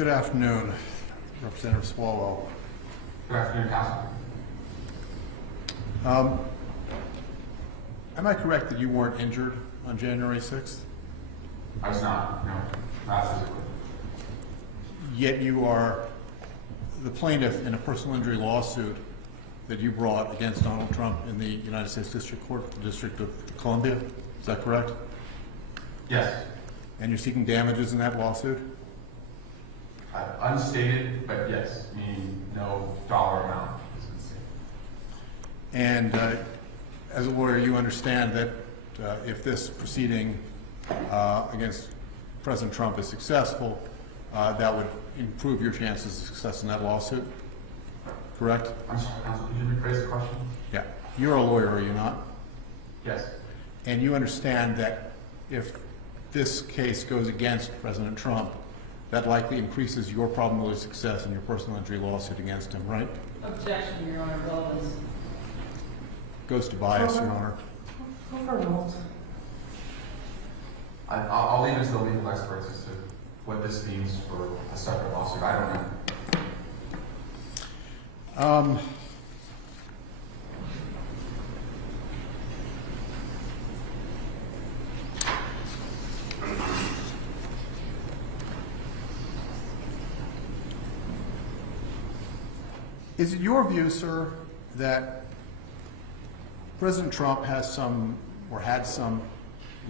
Good afternoon, Representative Swalwell. Good afternoon, Councilman. Am I correct that you weren't injured on January 6th? I was not, no, not physically. Yet you are the plaintiff in a personal injury lawsuit that you brought against Donald Trump in the United States District Court for the District of Columbia. Is that correct? Yes. And you're seeking damages in that lawsuit? Unstated, but yes, meaning no dollar amount is unstated. And as a lawyer, you understand that if this proceeding against President Trump is successful, that would improve your chances of success in that lawsuit, correct? I'm sorry, Counsel, could you rephrase the question? Yeah. You're a lawyer, are you not? Yes. And you understand that if this case goes against President Trump, that likely increases your probability of success in your personal injury lawsuit against him, right? Objection, Your Honor. Relevance. Goes to bias, Your Honor. Overruled. I'll leave it to the legal experts as to what this means for a separate lawsuit. I don't know. Is it your view, sir, that President Trump has some, or had some,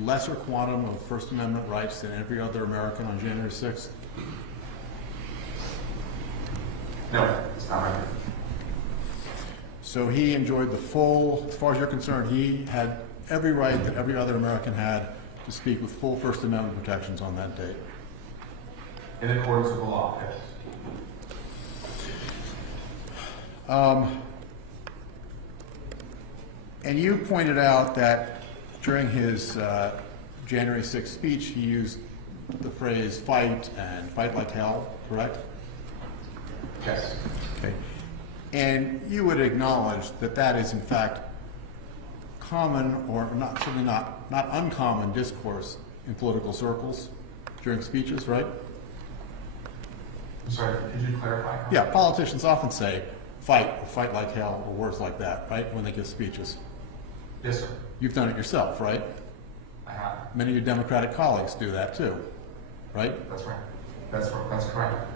lesser quantum of First Amendment rights than every other American on January 6th? No, it's not my view. So he enjoyed the full, as far as you're concerned, he had every right that every other American had to speak with full First Amendment protections on that date? In accordance with the law, yes. And you pointed out that during his January 6th speech, he used the phrase fight and fight like hell, correct? Yes. Okay. And you would acknowledge that that is in fact common, or not, certainly not uncommon discourse in political circles during speeches, right? I'm sorry, could you clarify? Yeah, politicians often say fight or fight like hell or words like that, right, when they give speeches. Yes, sir. You've done it yourself, right? I have. Many of your Democratic colleagues do that too, right? That's right. That's correct. Okay.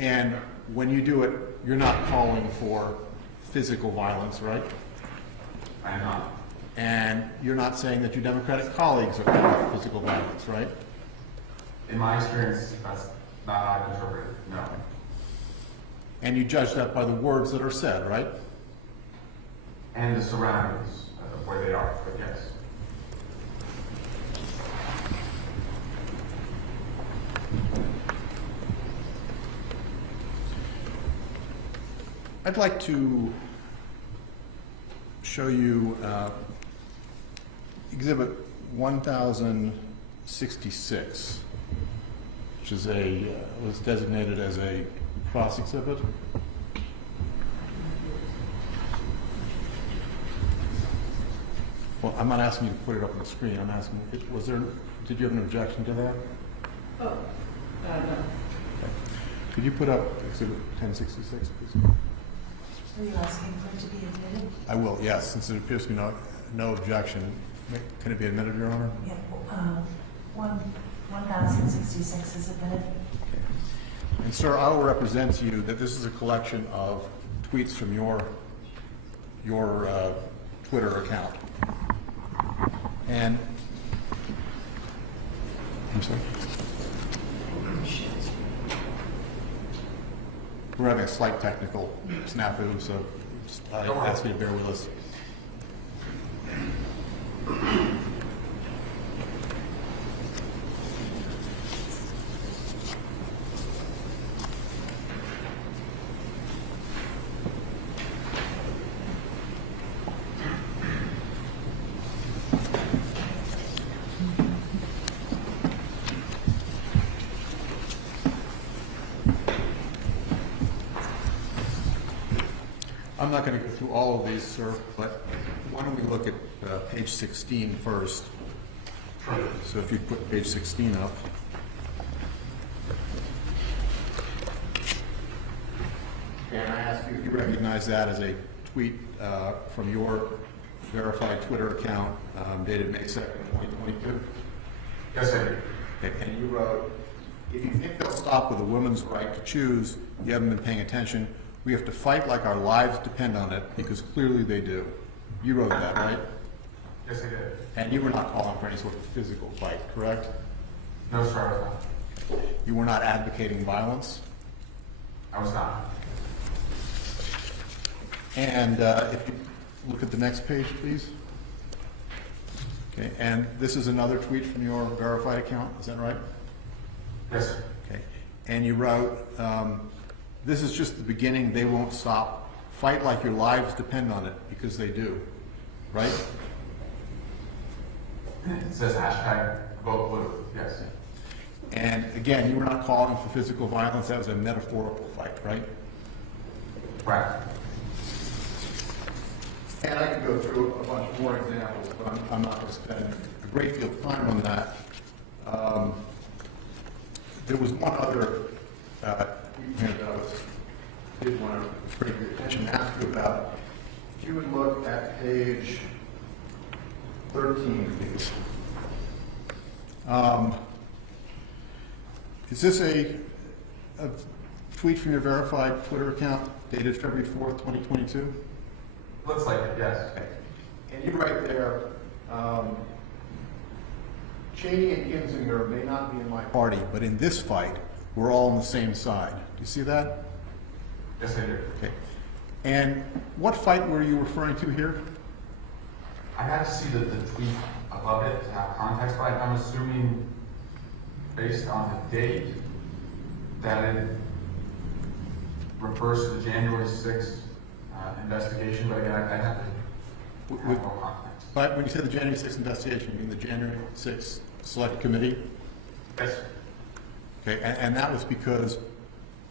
And when you do it, you're not calling for physical violence, right? I am not. And you're not saying that your Democratic colleagues are calling for physical violence, right? In my experience, that's not how I've interpreted it, no. And you judge that by the words that are said, right? And the surroundings of where they are, but yes. I'd like to show you Exhibit 1066, which is was designated as a cross exhibit. Well, I'm not asking you to put it up on the screen. I'm asking, did you have an objection to that? Oh, no. Okay. Could you put up Exhibit 1066, please? Are you asking for it to be admitted? I will, yes, since there appears to be no objection. Can it be admitted, Your Honor? Yeah, 1066 is admitted. And sir, I will represent to you that this is a collection of tweets from your Twitter account. And I'm sorry. We're having a slight technical snafu, so I ask you to bear with us. I'm not going to go through all of these, sir, but why don't we look at page 16 first. So if you put page 16 up. you recognize that as a tweet from your verified Twitter account dated May 2nd, 2022? Yes, I do. Okay, and you wrote, if you think they'll stop with a woman's right to choose, you haven't been paying attention. We have to fight like our lives depend on it, because clearly they do. You wrote that, right? Yes, I did. And you were not calling for any sort of physical fight, correct? No, sir, I was not. You were not advocating violence? I was not. And if you look at the next page, please. Okay, and this is another tweet from your verified account, is that right? Yes, sir. Okay, and you wrote, this is just the beginning, they won't stop. Fight like your lives depend on it, because they do, right? It says hashtag vote blue, yes. And again, you were not calling for physical violence, that was a metaphorical fight, right? Right. And I could go through a bunch more examples, but I'm not going to spend a great deal of time on that. There was one other tweet here that I did want to bring your attention and ask you about. If you would look at page 13, please. Is this a tweet from your verified Twitter account dated February 4th, 2022? Looks like it, yes. Okay. And you write there, Cheney and Kinzinger may not be in my party, but in this fight, we're all on the same side. Do you see that? Yes, I do. Okay. And what fight were you referring to here? I had to see the tweet above it to have context, but I'm assuming based on the date that it refers to the January 6th investigation, but again, I have to have more context. But when you say the January 6th investigation, you mean the January 6th Select Committee? Yes. Okay, and that was because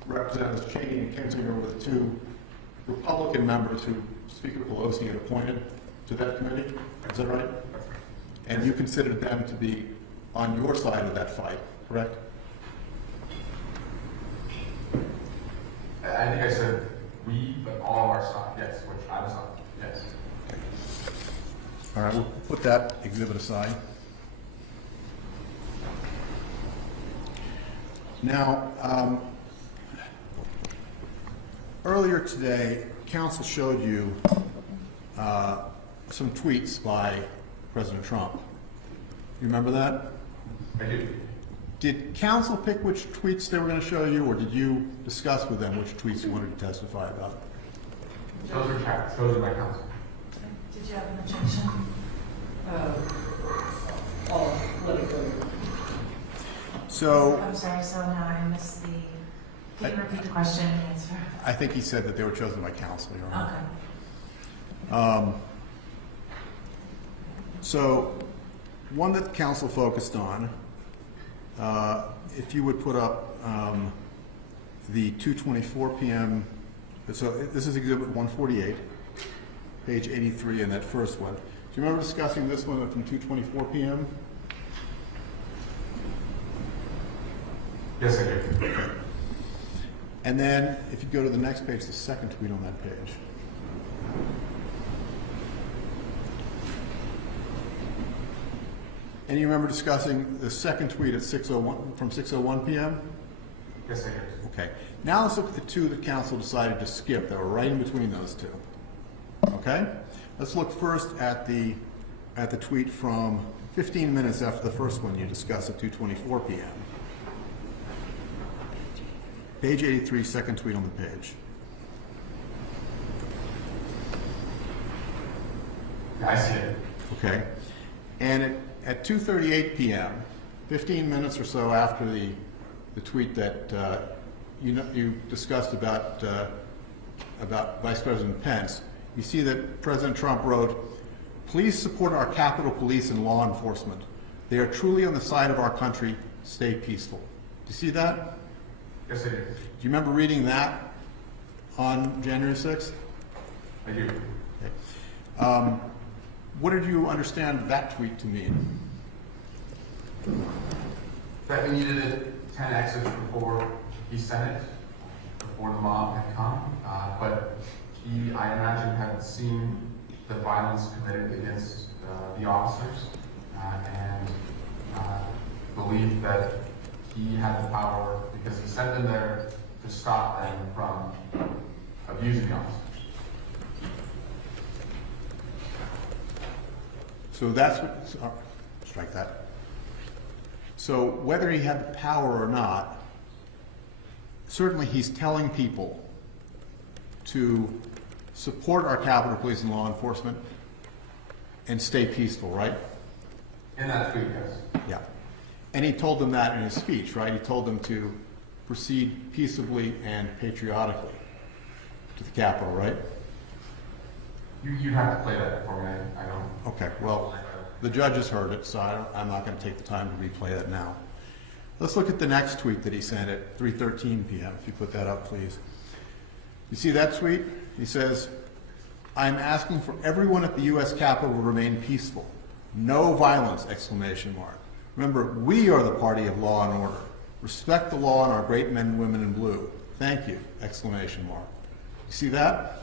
Representatives Cheney and Kinzinger were the two Republican members who Speaker Pelosi had appointed to that committee. Is that right? And you considered them to be on your side of that fight, correct? I think I said we, but all of our side, yes, which I was on, yes. All right, we'll put that exhibit aside. Now, earlier today, Council showed you some tweets by President Trump. You remember that? I do. Did Council pick which tweets they were going to show you, or did you discuss with them which tweets you wanted to testify about? Those are facts. Those are my counsel. Did you have an objection? Let it go. So, I'm sorry, so now I missed the, can you repeat the question and answer? I think he said that they were chosen by Council, Your Honor. Okay. So, one that Council focused on, if you would put up the 2:24 p.m. So this is Exhibit 148, page 83, and that first one. Do you remember discussing this one from 2:24 p.m.? Yes, I do. And then, if you go to the next page, the second tweet on that page. And you remember discussing the second tweet at 6:01 from 6:01 p.m.? Yes, I do. Okay. Now let's look at the two that Council decided to skip that were right in between those two. Okay? Let's look first at the tweet from 15 minutes after the first one you discussed at 2:24 p.m. Page 83, second tweet on the page. I see it. Okay. And at 2:38 p.m., 15 minutes or so after the tweet that you discussed about Vice President Pence, you see that President Trump wrote, "Please support our Capitol Police and law enforcement. They are truly on the side of our country. Stay peaceful." Do you see that? Yes, I do. Do you remember reading that on January 6th? I do. Okay. What did you understand that tweet to mean? That we needed 10 exits before he sent it, before the mob had come, but he, I imagine, had seen the violence committed against the officers and believed that he had the power, because he sent them there to stop them from abusing the officers. So that's what, strike that. So whether he had the power or not, certainly he's telling people to support our Capitol Police and law enforcement and stay peaceful, right? In that tweet, yes. Yeah. And he told them that in his speech, right? He told them to proceed peaceably and patriotically to the Capitol, right? You have to play that for me. I don't. Okay, well, the judges heard it, so I'm not going to take the time to replay that now. Let's look at the next tweet that he sent at 3:13 p.m. If you put that up, please. You see that tweet? He says, "I'm asking for everyone at the U.S. Capitol to remain peaceful. No violence!" Exclamation mark. Remember, we are the party of law and order. Respect the law and our great men and women in blue. Thank you! Exclamation mark. You see that?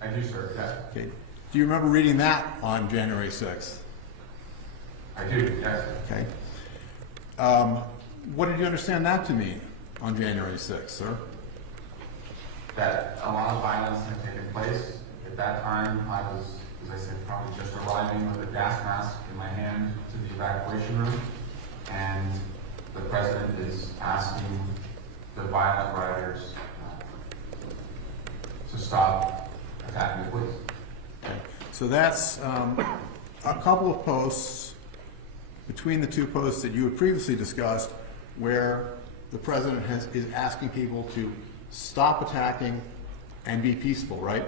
I do, sir. Yes. Okay. Do you remember reading that on January 6th? I do. Yes. Okay. What did you understand that to mean on January 6th, sir? That a lot of violence had taken place. At that time, I was, as I said, probably just arriving with a gas mask in my hand to the evacuation room, and the president is asking the violent rioters to stop attacking the police. Okay. So that's a couple of posts between the two posts that you had previously discussed where the president is asking people to stop attacking and be peaceful, right?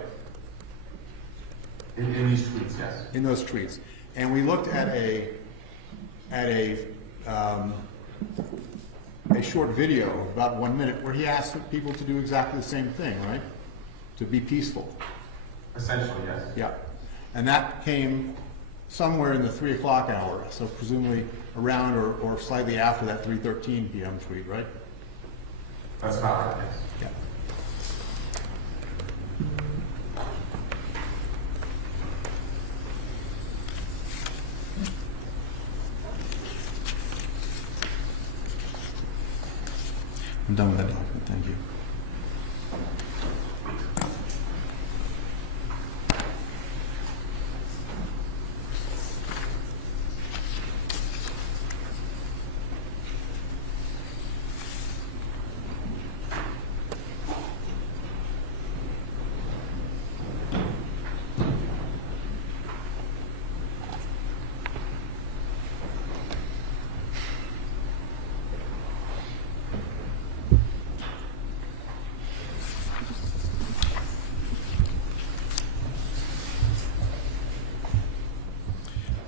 In these tweets, yes. In those tweets. And we looked at a short video of about 1 minute where he asked people to do exactly the same thing, right? To be peaceful. Essentially, yes. Yeah. And that came somewhere in the 3 o'clock hour, so presumably around or slightly after that 3:13 p.m. tweet, right? That's about right, yes. Yeah. I'm done with that document, thank you.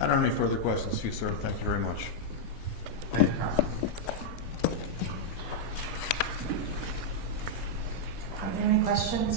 I don't have any further questions for you, sir. Thank you very much. Thank you, Council. Are there any questions?